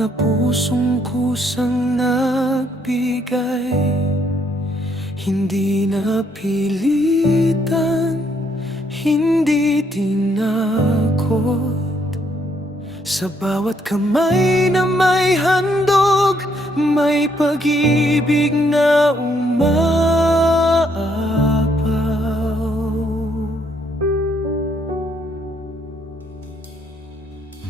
mga pusong kusang nagbigay, hindi napilitan, hindi tinakot. Sa bawat kamay na may handog, may pag-ibig na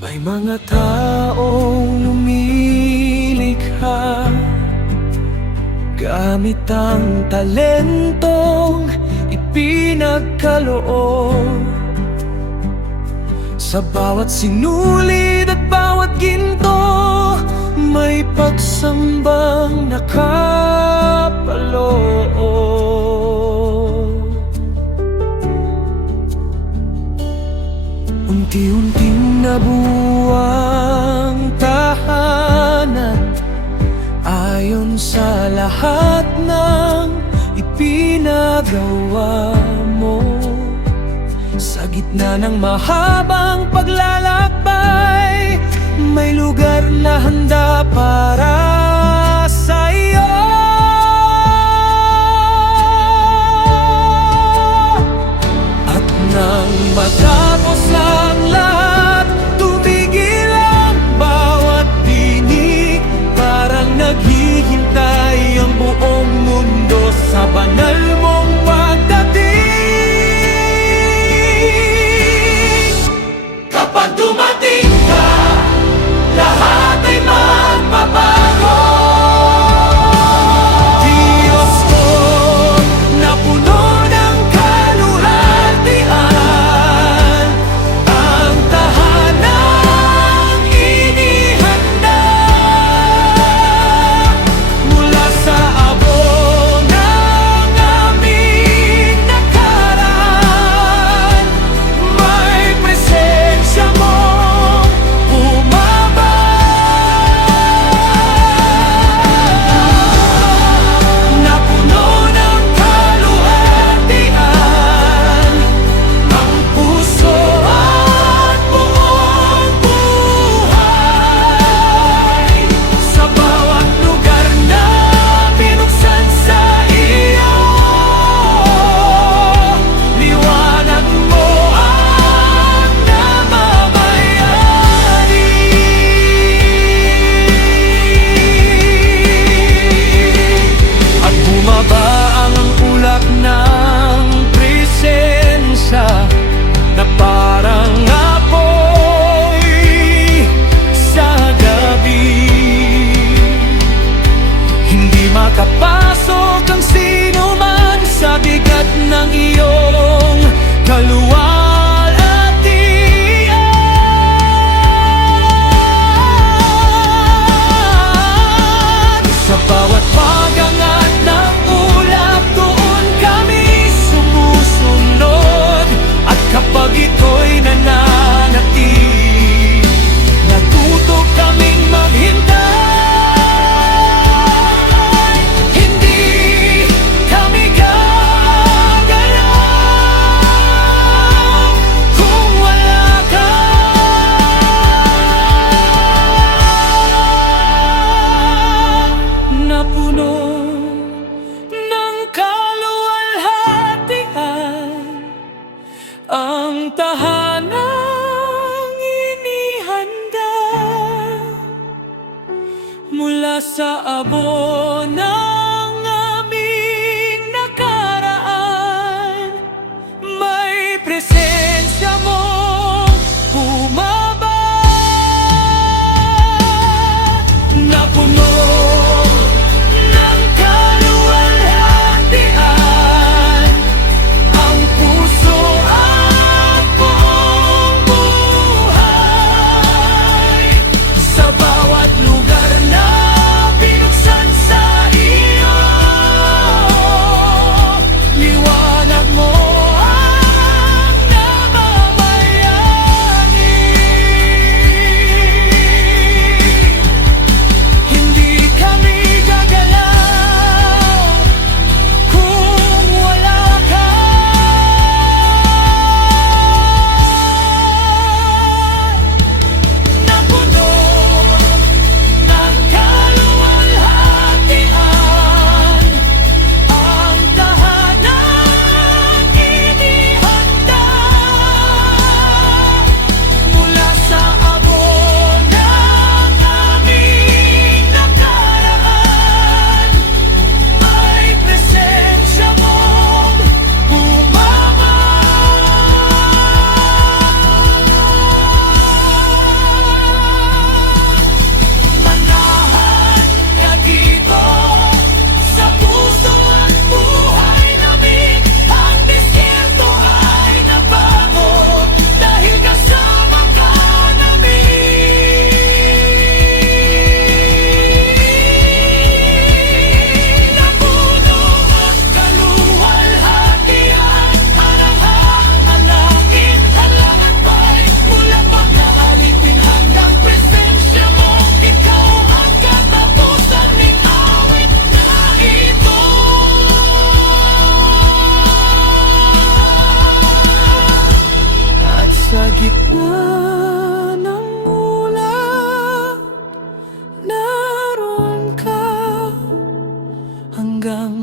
may mga taong lumilikha gamit ang talentong ipinagkaloob. Sa bawat sinulid at bawat ginto, may pagsambang nakapaloob. Unti-unting nabuo ang tahanan ayon sa lahat ng ipinagawa mo. Sa gitna ng mahabang paglalakbay, may lugar na handa para sa'yo. At nang matapos ang lahat, tumigil ang bawat tinig. Parang naghihintay ang buong mundo sa banal mong pagdating. Kapag dumating ka, lahat ay magbabago. Diyos ko na puno ng kaluwalhatian, ang tahanang inihanda mula sa abo ng aming nakaraan. May presensya mo na puno ng kaluwalhatian, ang puso at buong buhay. Sa bawat lugar na binuksan sa iyo, liwanag mo ang namamayani. At bumaba ang ulap ng presensya na parang apoy sa gabi. Hindi makapasok ang sino man sa bigat ng iyong kaluwalhatian. Sa bawat pagangat ng ulap, doon kami sumusunod. At kapag ito'y nananatili, natuto kaming maghintay. Hindi kami gagalaw kung wala ka. Na puno ng kaluwalhatian, ang tahanang inihanda mula sa abo ng aming nakaraan. May presensya mo bumaba na puno ng kaluwalhatian, ang puso at buong buhay. Sa bawat lugar na binuksan sa iyo,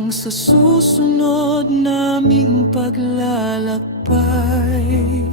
lang sa susunod naming paglalakbay.